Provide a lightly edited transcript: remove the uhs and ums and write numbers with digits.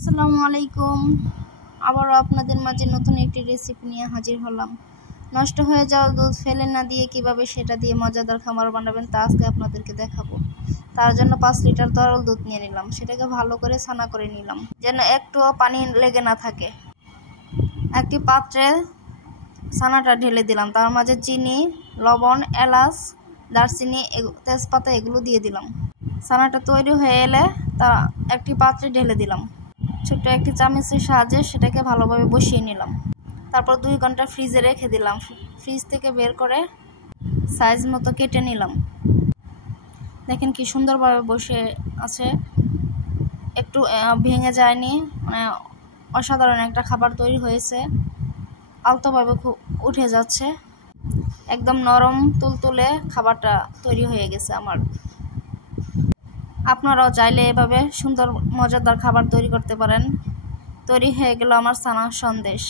আসসালামু আলাইকুম। আবারও আপনাদের মাঝে নতুন একটি রেসিপি নিয়ে হাজির হলাম। নষ্ট হয়ে যাওয়া দুধ ফেলে না দিয়ে কিভাবে সেটা দিয়ে মজাদার খাবার বানাবেন তা আজকে আপনাদেরকে দেখাবো। তার জন্য 5 লিটার তরল দুধ নিয়ে নিলাম, সেটাকে ভালো করে ছানা করে নিলাম যেন একটুও পানি লেগে না থাকে। একটি পাত্রে ছানাটা ঢেলে দিলাম, তার মাঝে চিনি, লবণ, এলাচ, দারচিনি, তেজপাতা এগুলো দিয়ে দিলাম। ছানাটা তৈরি হয়ে এলে তা একটি পাত্রে ঢেলে দিলাম। ছোট্ট একটি চামচের সাহায্যে সেটাকে ভালোভাবে বসিয়ে নিলাম। তারপর 2 ঘন্টা ফ্রিজে রেখে দিলাম। ফ্রিজ থেকে বের করে সাইজ মতো কেটে নিলাম। দেখেন কি সুন্দরভাবে বসে আছে, একটু ভেঙে যায়নি, মানে অসাধারণ একটা খাবার তৈরি হয়েছে। আলতোভাবে খুব উঠে যাচ্ছে, একদম নরম তুলতুলে খাবারটা তৈরি হয়ে গেছে আমার। আপনারাও চাইলে এভাবে সুন্দর মজাদার খাবার তৈরি করতে পারেন। তৈরি হয়ে গেল আমার ছানার সন্দেশ।